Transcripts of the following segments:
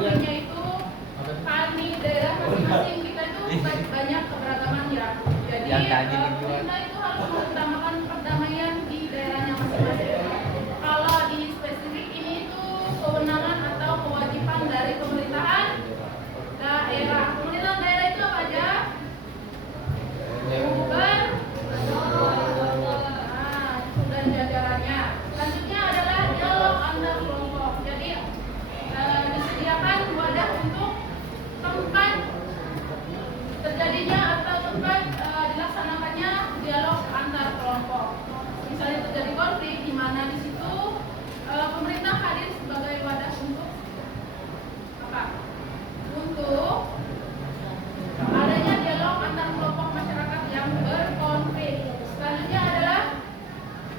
konfliknya itu kan di daerah masing-masing kita itu banyak keberagaman ya. Jadi pemerintah itu harus mengutamakan perdamaian di daerahnya masing-masing. Kalau di spesifik ini itu kewenangan atau kewajiban dari pemerintahan daerah. Pemerintahan daerah itu apa aja? Dan jajarannya. Selanjutnya adalah dialog antar kelompok. Jadi disediakan wadah untuk tempat terjadinya atau tempat dilaksanakannya dialog antar kelompok. Misalnya terjadi konflik di mana di situ pemerintah hadir sebagai wadah untuk apa? Untuk adanya dialog antar kelompok masyarakat yang berkonflik. Selanjutnya adalah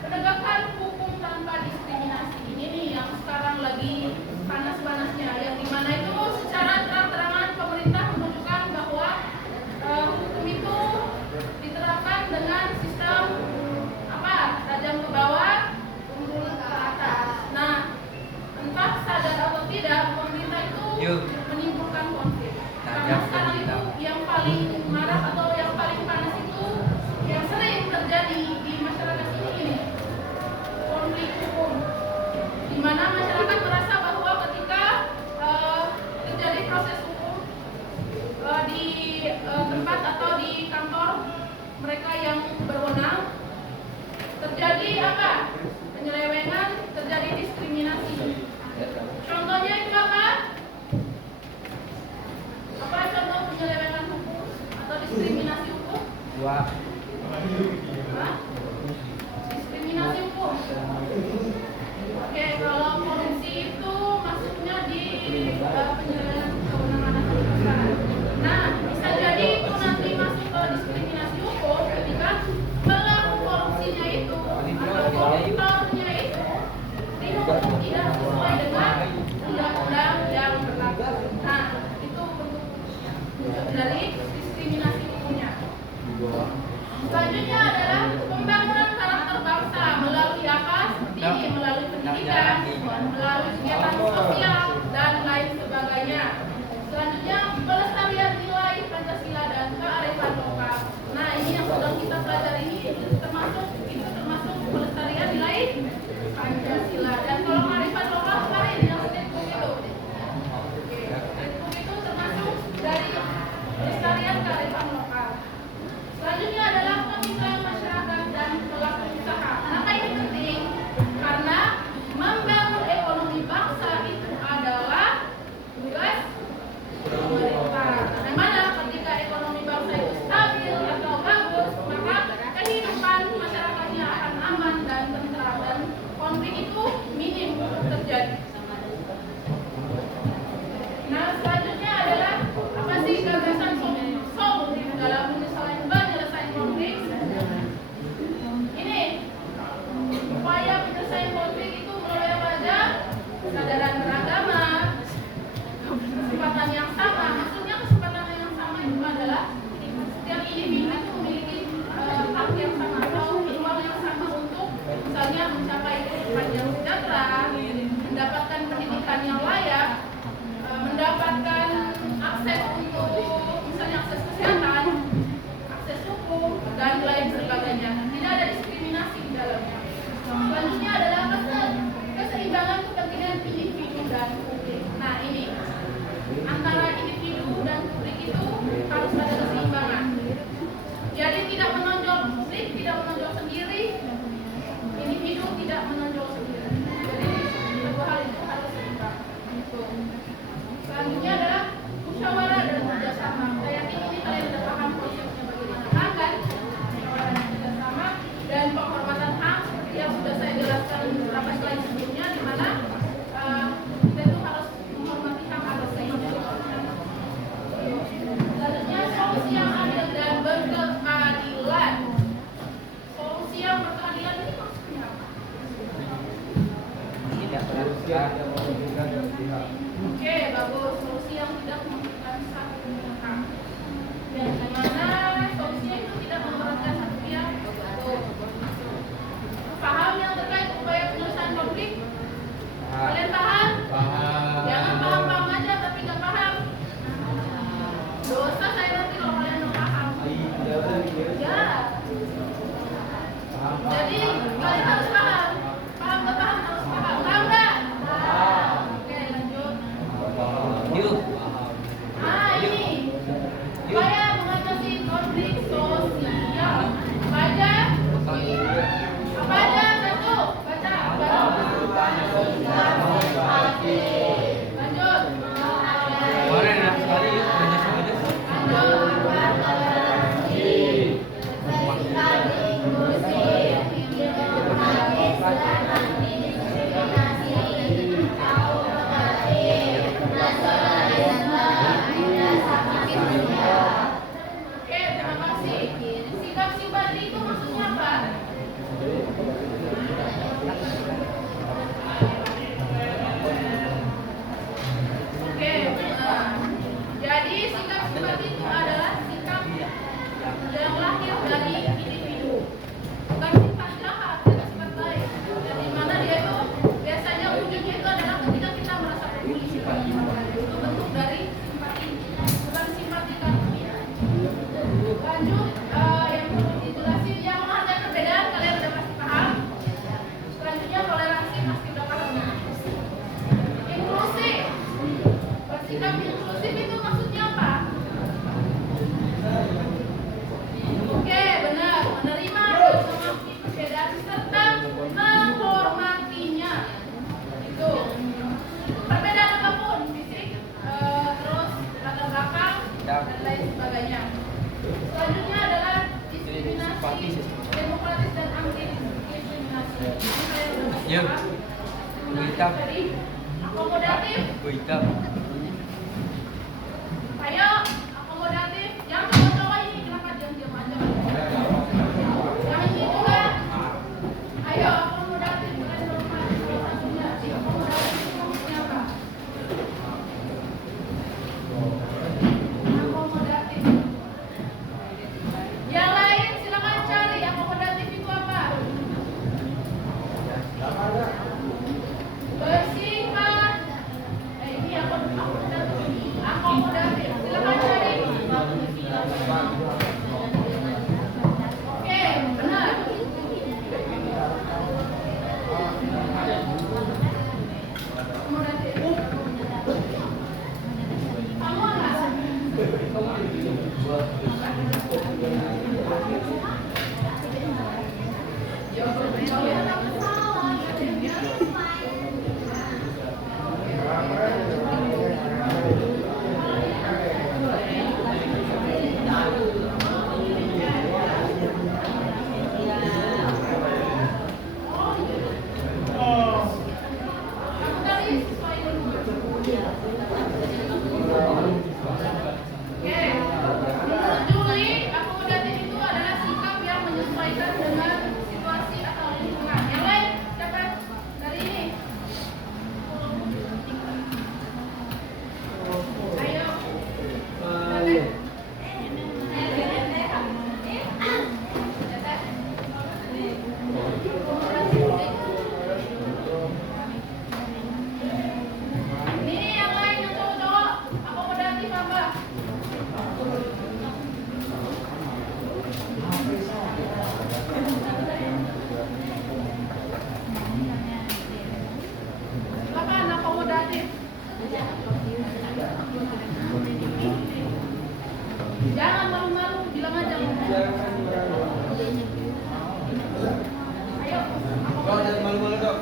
penegakan hukum tanpa diskriminasi. Ini nih yang sekarang lagi panas-panasnya, yang dimana itu secara terang-terangan pemerintah menunjukkan bahwa hukum itu diterapkan dengan sistem apa? Tajam ke bawah, tumpul ke atas. Nah, entah sadar atau tidak, pemerintah itu menimbulkan konflik. Karena sekarang itu yang paling marah atau yang paling panas itu yang sering terjadi di masyarakat ini konflik hukum, di mana masyarakat merasa bahwa ketika terjadi proses hukum di tempat atau di kantor mereka yang berwenang, terjadi apa? Penyelewengan, terjadi diskriminasi. Contohnya itu apa? Apa contoh penyelewengan hukum atau diskriminasi hukum? Diskriminasi hukum. Oke, kalau korupsi itu masuknya di penyelewengan kewenangan atau kekuasaan. Nah, bisa jadi itu nanti masuk ke diskriminasi hukum ketika pelaku korupsinya itu atau koruptornya itu dihukum tidak sesuai dengan undang-undang yang berlaku. Nah, itu bentuk dari diskriminasi hukumnya. Selanjutnya adalah pembangunan karakter bangsa melalui apa? Seperti melalui pendidikan, melalui kegiatan sosial dan lain sebagainya. Selanjutnya pelestarian nilai Pancasila dan kearifan lokal. Nah, ini yang sedang kita pelajari ini termasuk pelestarian nilai Pancasila. Dan kalau kearifan lokal kemarin yang statement itu. Statement itu termasuk dari pelestarian kearifan lokal. Selanjutnya adalah pemikiran masyarakat dan pelaku usaha. Kenapa ini penting? Karena membangun ekonomi bangsa itu adalah tugas pemerintah. Yang mana ketika ekonomi bangsa itu stabil atau bagus, maka kehidupan masyarakatnya akan aman dan tentram dan konflik itu minim terjadi. Nah, selanjutnya adalah apa sih gagasan solutif dalam penyelesaian konflik? Ini upaya penyelesaian konflik itu melalui apa aja? Kesadaran beragama, kesempatan yang sama. Maksudnya kesempatan yang sama itu adalah setiap individu itu memiliki hak yang sama atau peluang yang sama untuk misalnya mencapai kehidupan yang sejahtera, mendapatkan pendidikan yang layak, mendapatkan akses untuk misalnya akses kesehatan, akses hukum dan lain sebagainya. Tidak ada diskriminasi di dalamnya. Selanjutnya adalah keseimbangan kepentingan individu dan publik. Nah, ini antara individu dan publik itu harus ada keseimbangan. Jadi tidak menonjol publik, tidak menonjol sendiri, individu tidak menonjol sendiri. Jadi kedua hal itu harus seimbang. Selanjutnya adalah musyawarah dan kerjasama. Saya yakin ini kalian sudah paham konsepnya bagaimana kan? Musyawarah dan kerjasama dan penghormatan HAM seperti yang sudah saya jelaskan beberapa slide sebelumnya, di mana kita itu harus menghormati hak asasi manusia. Selanjutnya solusi yang adil dan berkeadilan. Solusi yang berkeadilan ini maksudnya apa? Oke, bagus. Solusi yang tidak merugikan satu pihak. Dan mana solusinya itu tidak memberatkan satu pihak? Paham yang terkait upaya penyelesaian konflik? Kalian paham? Jangan paham-paham aja, tapi hitam. Jadi akomodatif. Hitam. Ayo, akomodatif. Yang cowok-cowok ini kenapa diam-diam aja? Yang ini juga. Ayo, akomodatif. Bukan normal. Salah satunya. Akomodatif itu maksudnya apa? Akomodatif. Yang lain silakan cari akomodatif itu apa? Bersifat. Ini akomodatif. Akomodatif. Silakan cari. Oke, benar. Akomodatif. Kamu nggak? Oke, menurut Juli, akomodatif itu adalah sikap yang menyesuaikan dengan situasi atau lingkungan. Yang lain, siapa? Dari ini. Ayo. Ini yang lain yang cowok-cowok, akomodatif apa? Silakan akomodatif. Jangan malu-malu, bilang aja. Ayo. Jangan malu-malu, Dok.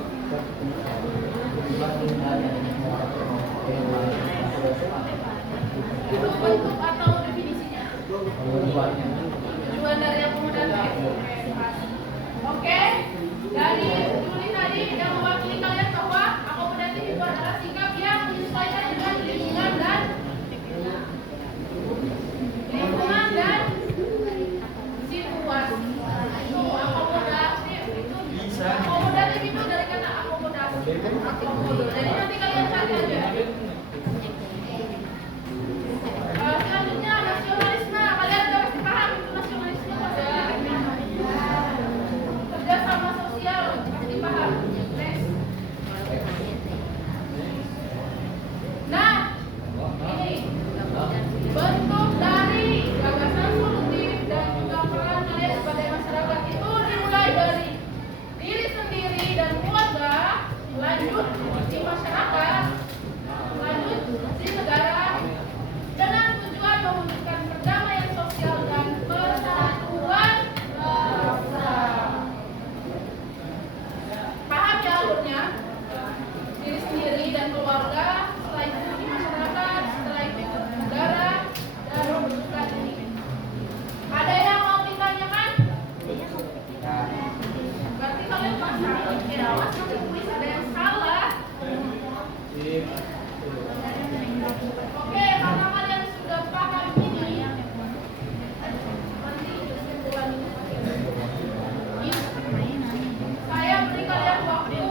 Itu bentuk atau definisinya? Tujuan dari akomodatif. Oke. Dari Juli tadi yang mewakili kalian bahwa akomodatif itu adalah sikap yang menyesuaikan dengan lingkungan dan situasi. Itu akomodatif itu. Akomodatif itu dari kata akomodasi. Jadi nanti kalian cari aja. Selanjutnya nasionalisme. Kalian udah pasti paham itu nasionalisme pada kerjasama sosial, pasti paham. Next. Nah, ini bentuk dari gagasan solutif dan juga peran kalian sebagai masyarakat itu dimulai dari diri sendiri dan keluarga, lanjut di masyarakat, lanjut di negara, dengan tujuan mewujudkan perdamaian sosial dan persatuan bangsa. Paham ya alurnya? Diri sendiri dan keluarga, setelah itu di masyarakat, setelah itu di negara, dan mewujudkan ini. Ada yang mau ditanyakan? Berarti kalian pasang awas nanti kuis ada yang salah. Oke, karena kalian sudah paham ini, nanti kesimpulan ini. Saya beri kalian waktu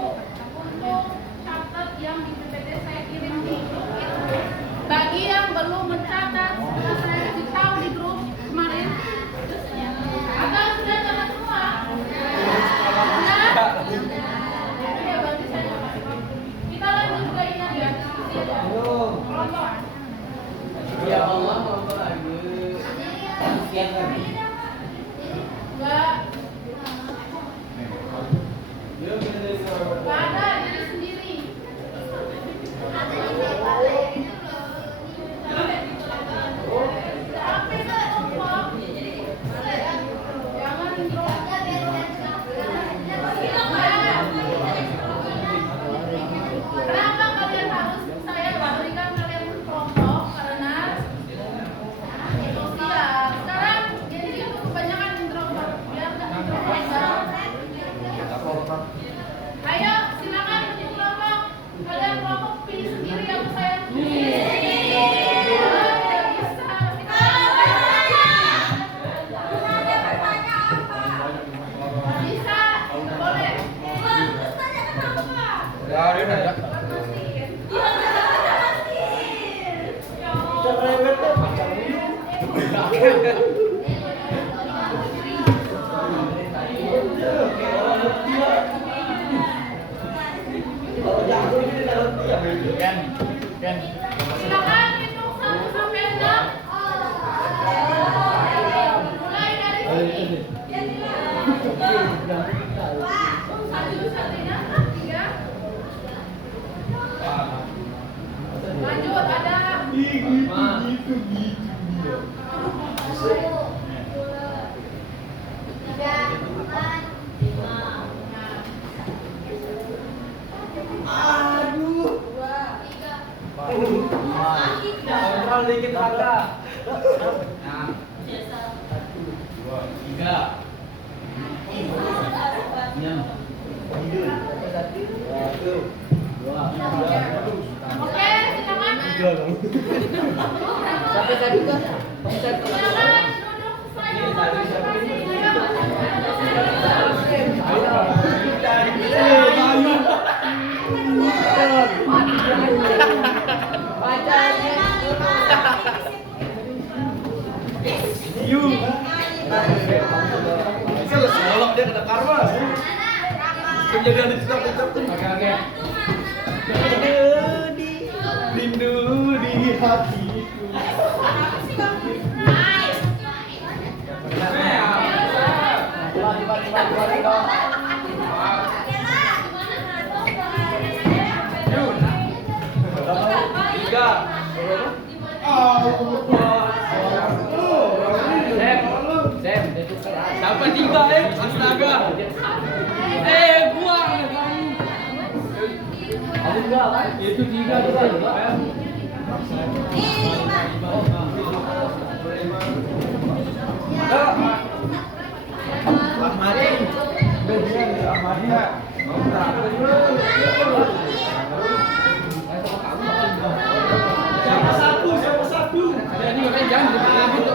untuk catat yang di PPT saya kirim di grup itu. Bagi yang belum mencatat, sudah saya kasih tahu di grup kemarin. Atau sudah catat semua? Sudah? Ya, berarti saya nggak kasih waktu. Kita lanjut ke ini ya. Kelompok. Ya Allah, mau lagi. Sekian lagi. Enggak. Nggak ada diri sendiri. Tapi kelompok. Jangan drop. Kenapa kalian harus saya berikan kalian kelompok? Karena sosial. Sekarang jadi Silakan hitung 1 sampai 6. Mulai dari sini. 1 satunya 3. Lanjut ada. Kontrol dikit Raka. 3. Oke, silakan. Sampai tadi kan? Silakan duduk saja masing-masing. Selesai kalau dia kena karma. Penjagaan ditetap-tetap tuh. Oke. Rindu di hatiku. Dapat 3 astaga. Gua kamu enggak kan? Itu 3 juga ya. Siapa satu? Jadi jangan gitu.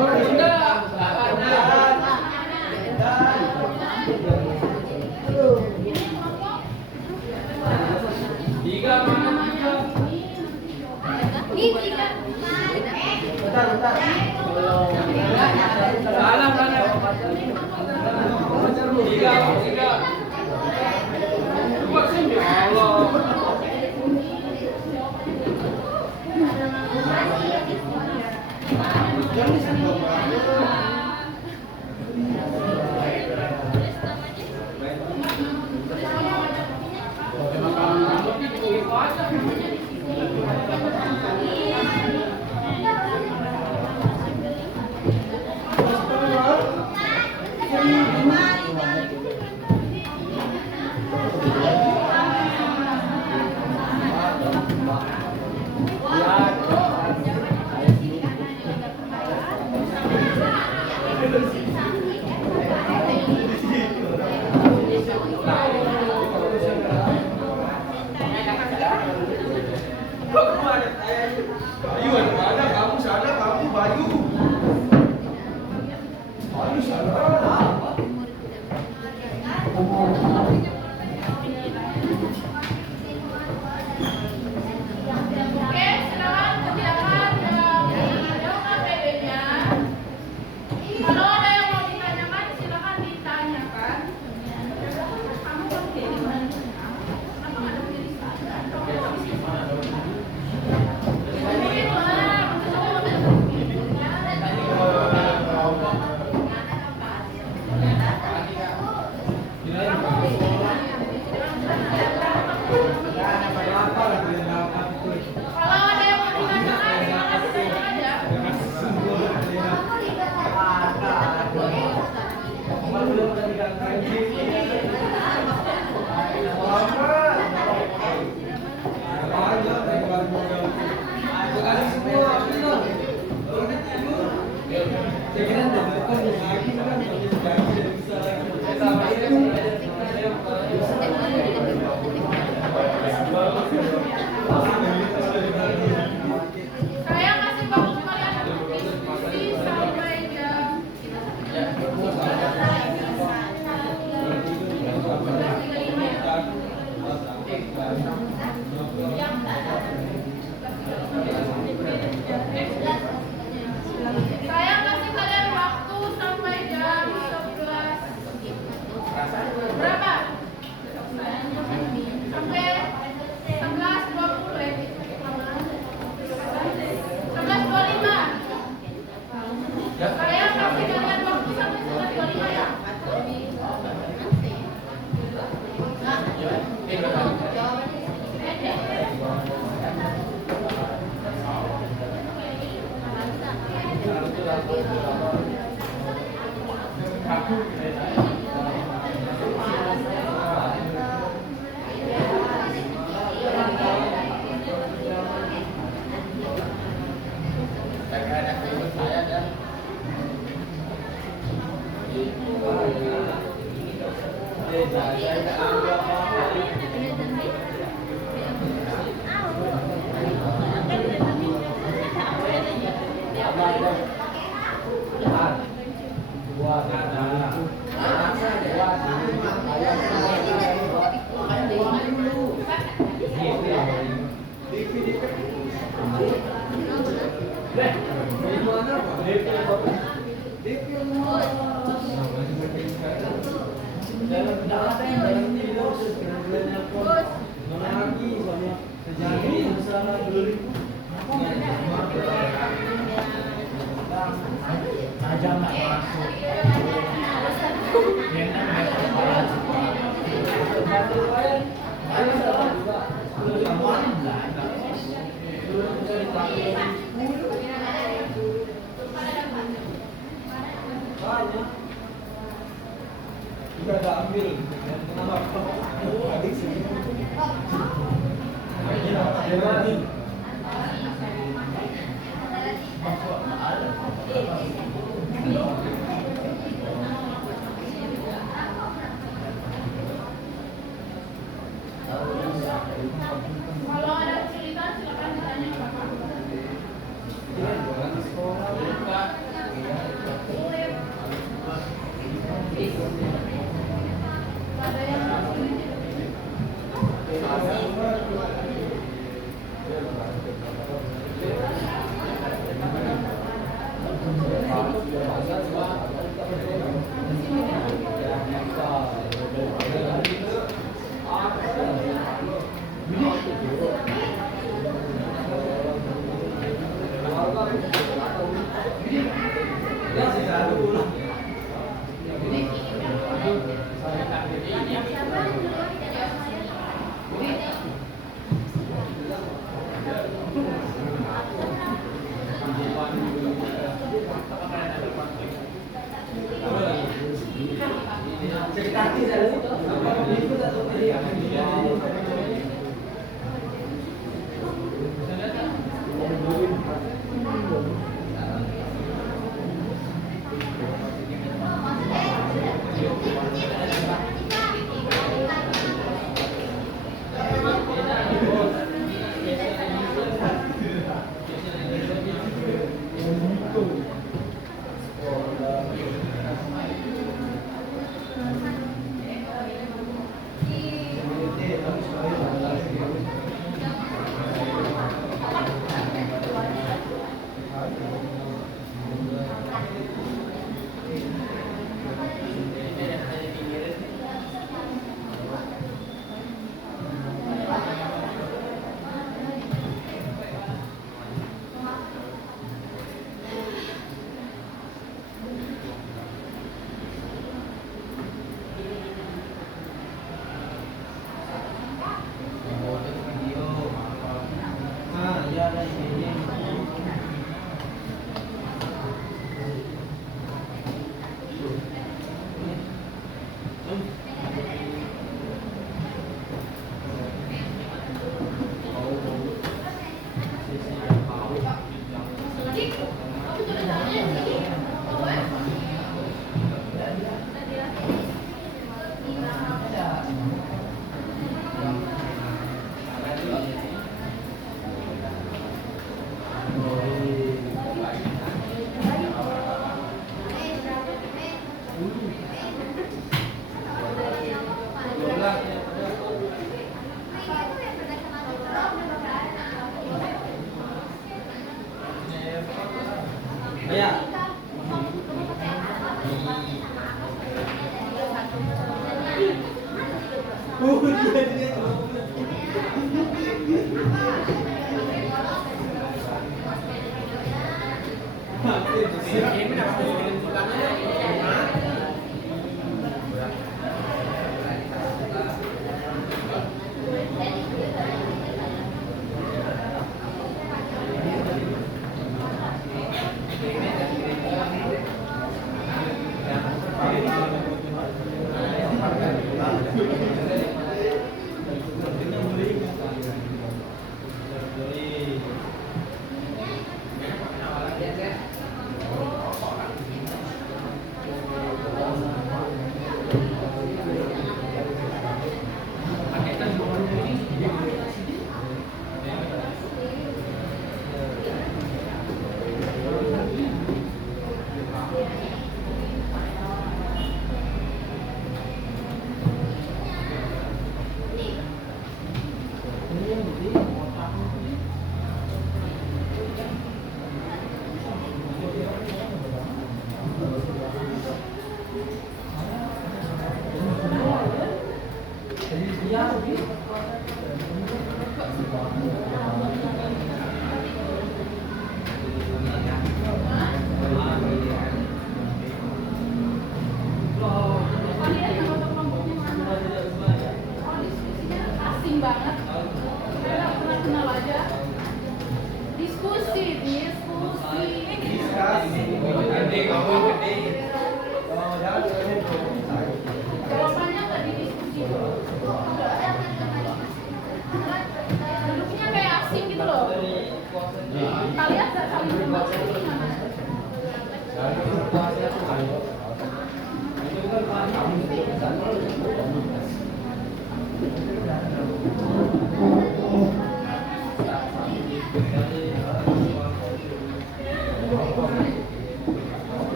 Bayu ada kamu sana, kamu Bayu. Bayu sana. Oke, silakan kerjakan yang APD-nya. Kalau ada yang mau ditanyakan, silakan ditanyakan. Kamu kan di mana? Kenapa nggak ada di sana? Kalau ada yang mau ditanyakan, silakan saja. Saya kasih waktu kalian untuk diskusi sampai jam. Saya kasih kalian Udah ada ambil. Kalau ada kesulitan silakan ditanya Bapak. Ada yang sulit?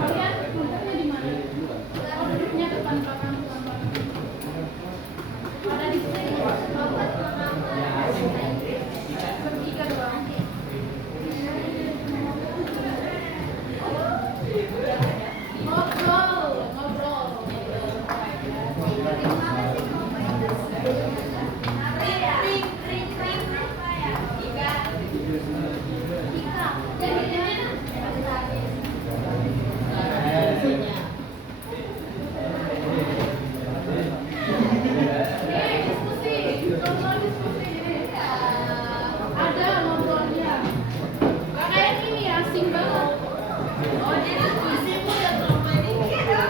Kalian duduknya di mana? Oh, duduknya depan belakang. Ada di sini. Bertiga doang. Ngobrol. Diskusi. Ada ngobrolnya. Kayak ini asing banget. Oh, jadi diskusimu yang selama ini kira.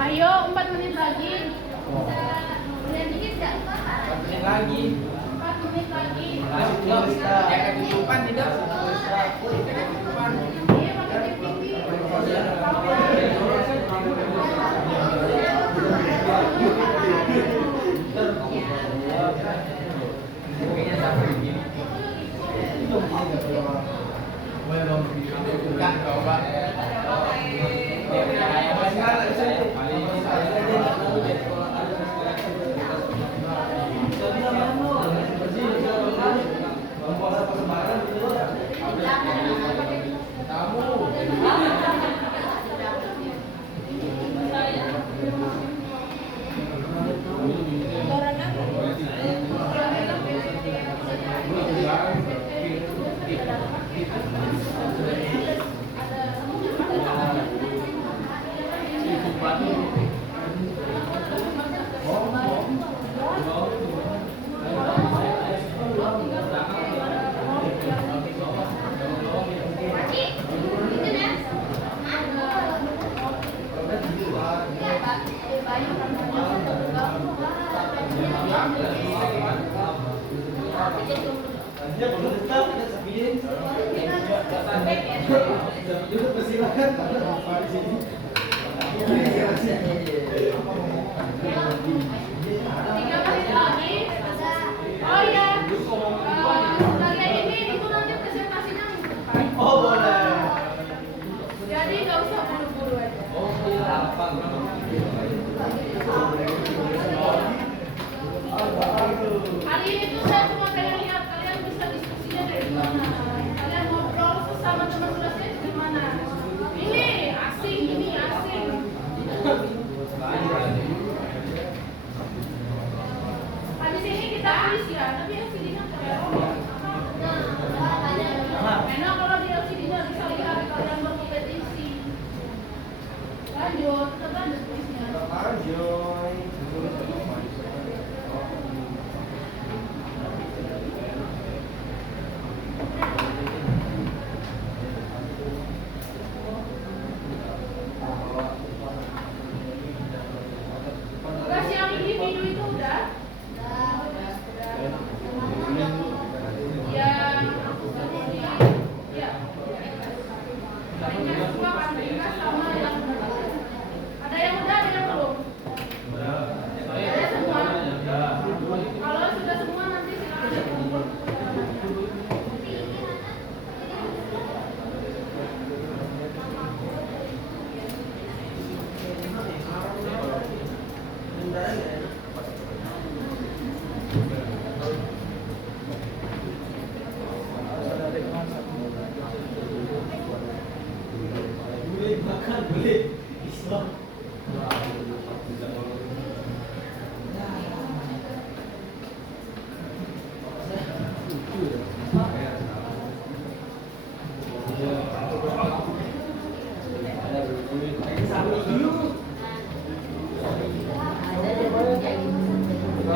Ayo 4 menit lagi. Lagi. 4 menit lagi. Ya ketutupan tidak? Ketutupan. Iya, pakai tinggi. Oh iya, sebagai ini itu nanti presentasinya minggu depan. Oh, boleh. Jadi nggak usah buru-buru aja. Hari ini tuh saya cuma pengen lihat kalian bisa diskusinya dari mana. Kalian ngobrol sesama teman kelasnya dari mana. Ini asing. Habis ini kita tulis ya, tapi LCD-nya terlalu. Enak kalau di LCD-nya bisa lihat kalian berkompetisi. Lanjut, tetap lanjut tulisnya. Tugas yang individu itu udah.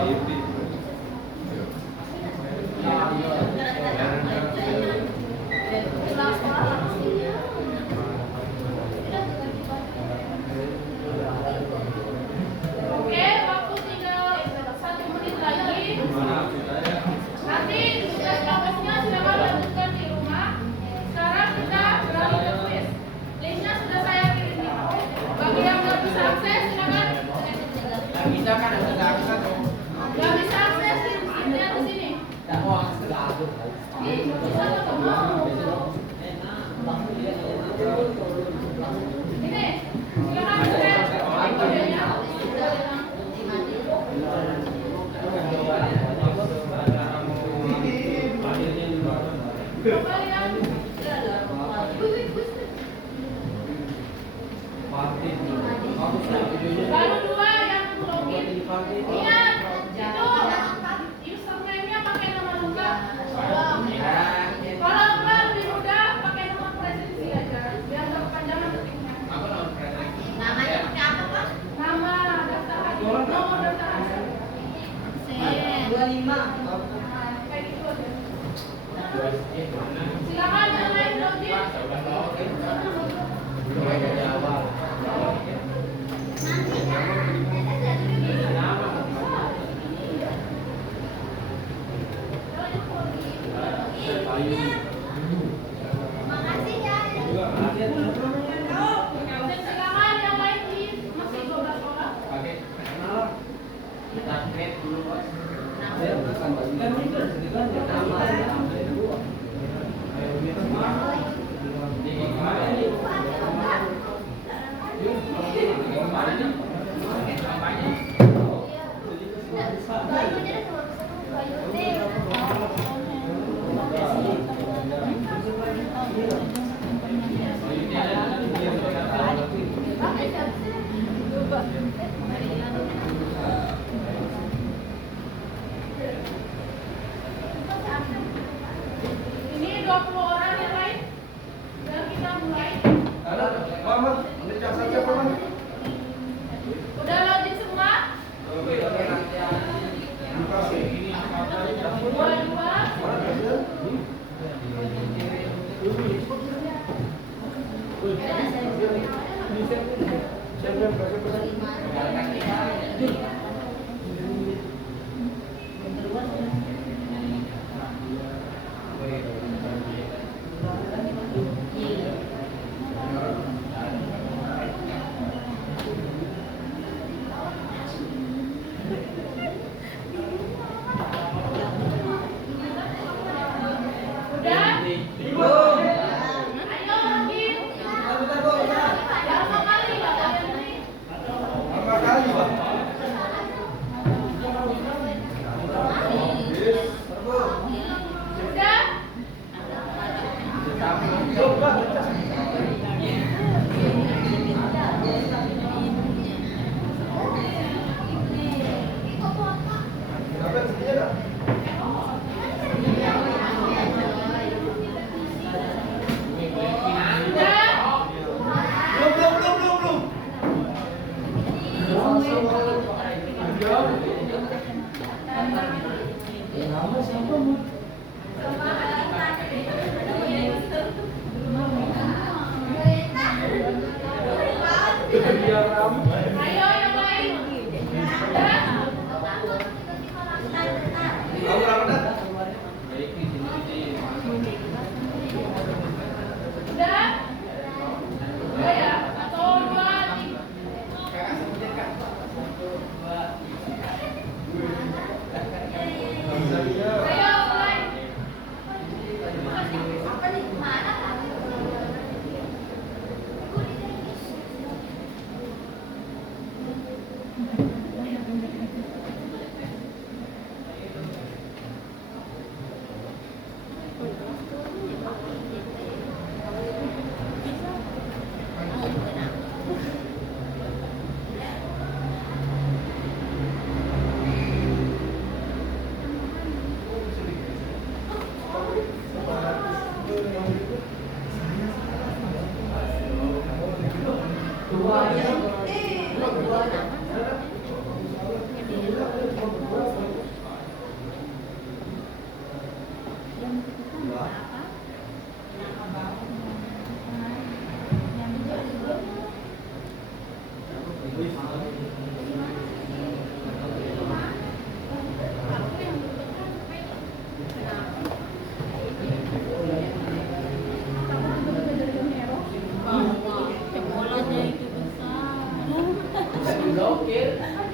Oke, waktu tinggal 1 menit lagi. Nanti tugas kelompoknya silakan lanjutkan di rumah. Sekarang kita beralih ke kuis. Linknya sudah saya kirim. Bagi yang nggak bisa akses, silakan. Nah, kita kan ada akses tuh. Nggak bisa akses, linknya di sini. Bisa ketemu. Ini, silakan akses. Videonya. Coba lihat. Baru 2 yang login. Lihat, itu username-nya pakai nama lengkap. Kalau enggak lebih mudah pakai nama presensi aja, biar nggak kepanjangan ketiknya. Namanya pakai apa, Pak? Nama daftar hadir, nomor daftar hadir. Kayak gitu aja. Silakan yang lain login. Makasih ya. Dan silakan yang lain di masih 12 orang. Kita create dulu, Bos. Ini 20 orang yang lain. Dan kita mulai. Udah login semua? 22. Udah? Ayo login. Berapa kali Pak kalian ini? Udah? Udah? Ayo yang lain. Udah? Udah? Udah ya? 1, 2, 3. Ayo mulai. Apa nih? Mana?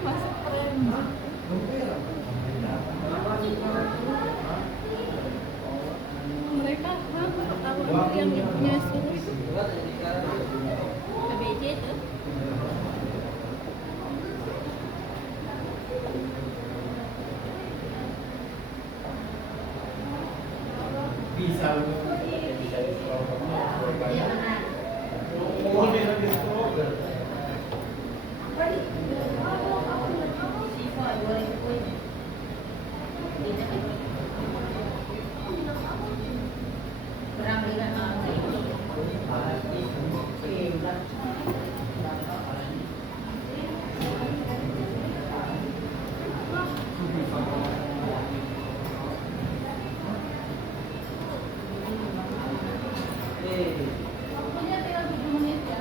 Masuk tren. Mereka pertama yang punya suruh itu KBJ itu. Bisa. Oh, dia lagi stroker. Waktunya tinggal 7 menit ya.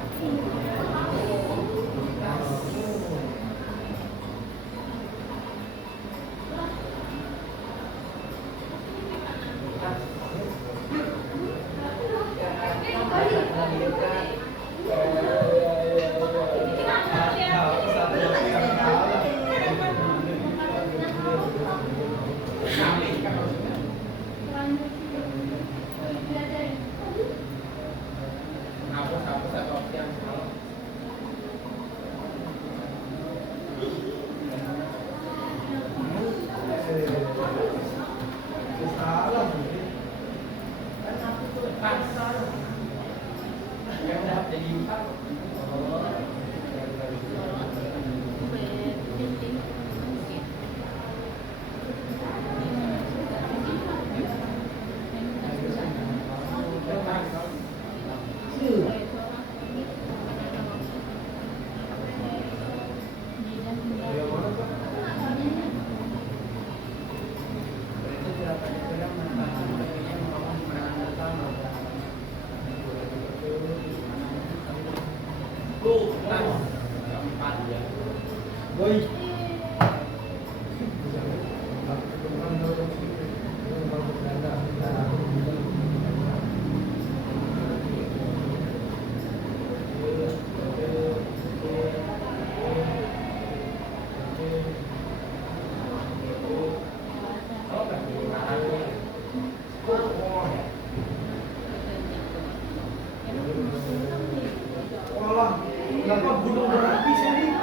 Kenapa gunung berapi sih?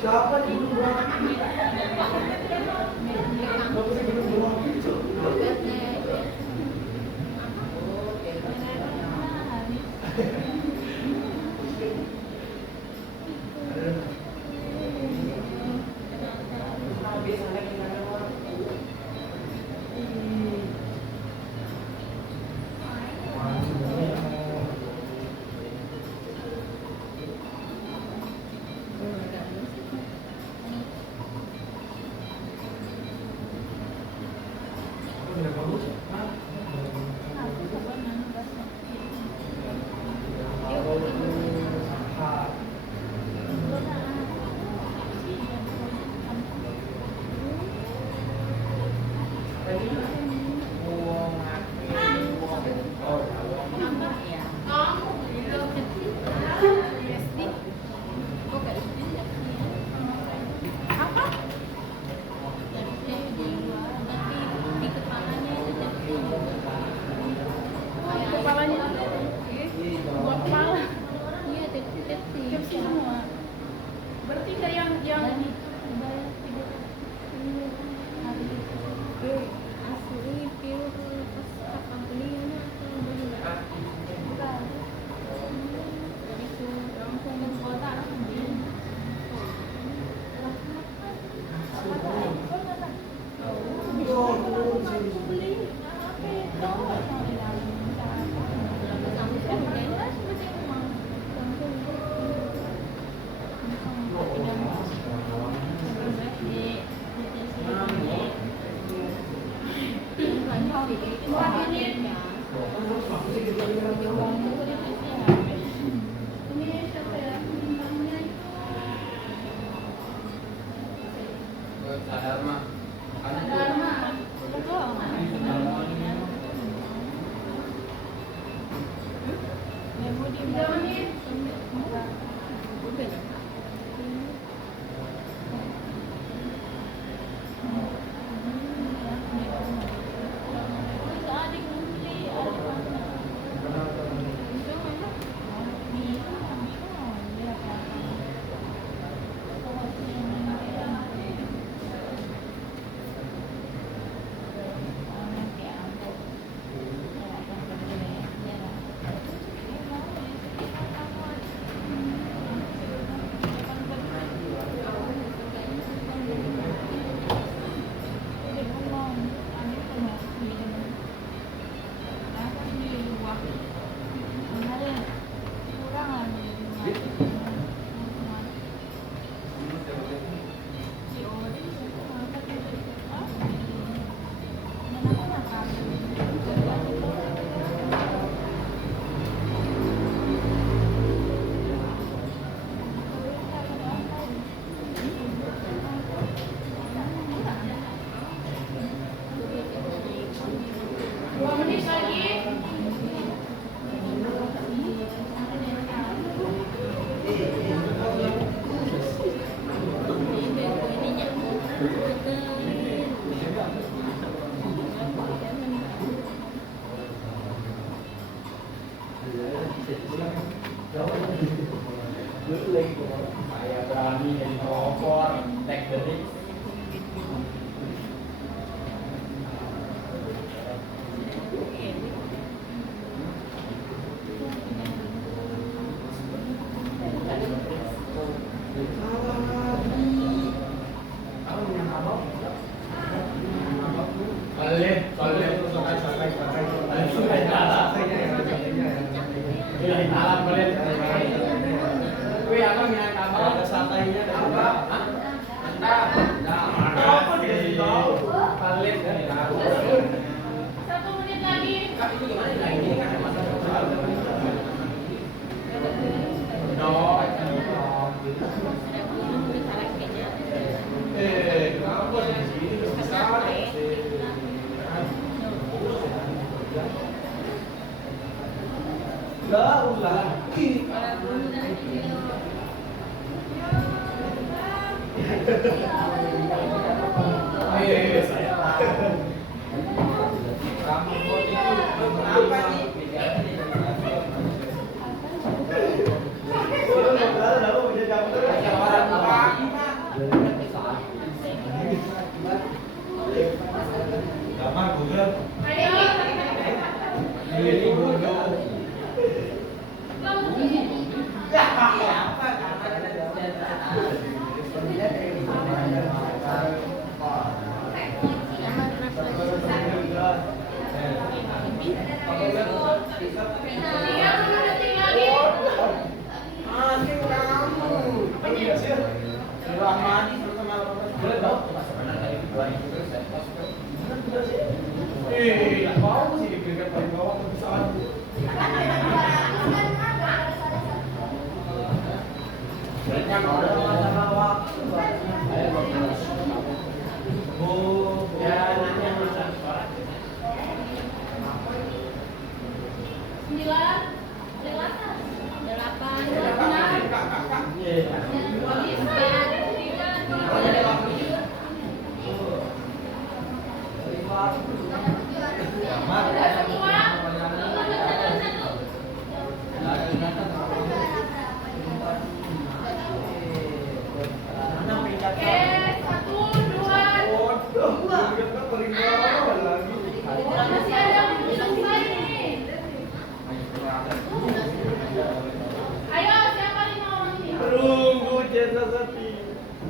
Siapa di gunung berapi? Kenapa sih gunung berapi itu? Kepalanya buat kepala. Iya, tipsi semua. Berarti kayak yang Asli pure pas kakak belinya atau bagaimana? Bukan. Dari itu langsung ke kota langsung beli. Satu menit lagi. Udah ulah.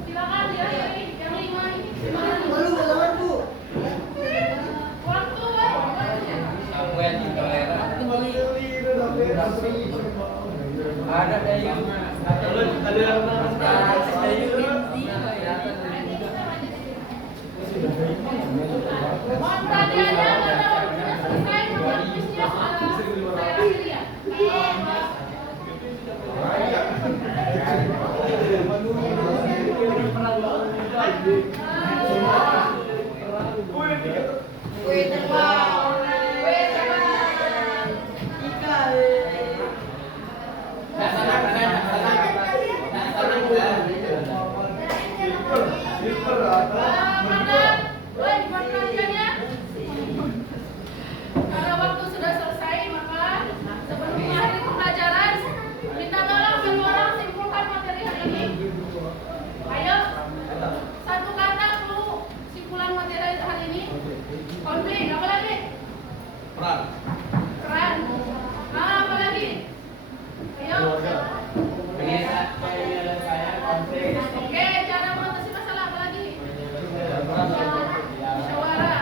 Silakan ya, yang 5 ini. Waktu waktunya. Aku yang intoleran. Ada yang Mohon perhatiannya pada waktunya selesai, maka kuisnya saya akhiri ya. Karena waktu sudah selesai, maka sebelum mengakhiri pembelajaran, minta tolong satu orang simpulkan materi hari ini. Ayo, satu kata dulu simpulan materi hari ini. Konflik, apa lagi? Peran. Peran. Apa lagi? Ayo. Oke, cara mengatasi masalah apa lagi? Musyawarah.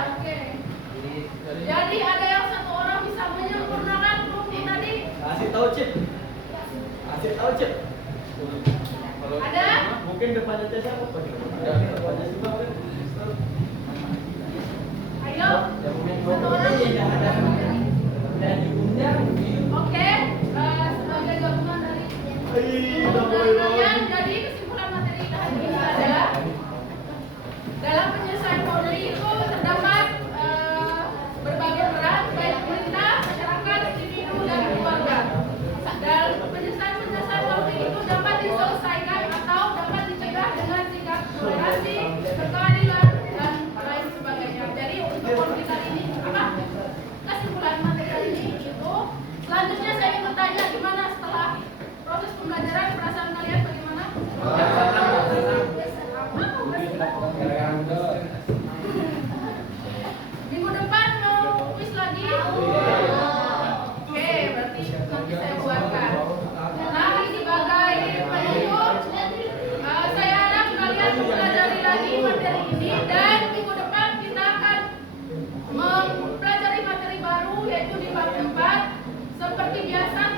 Minggu depan mau kuis lagi? Oke, berarti nanti saya buatkan. Nah, sebagai penutup, saya harap kalian mempelajari lagi materi ini dan minggu depan kita akan mempelajari materi baru yaitu di bab 4. Seperti biasa,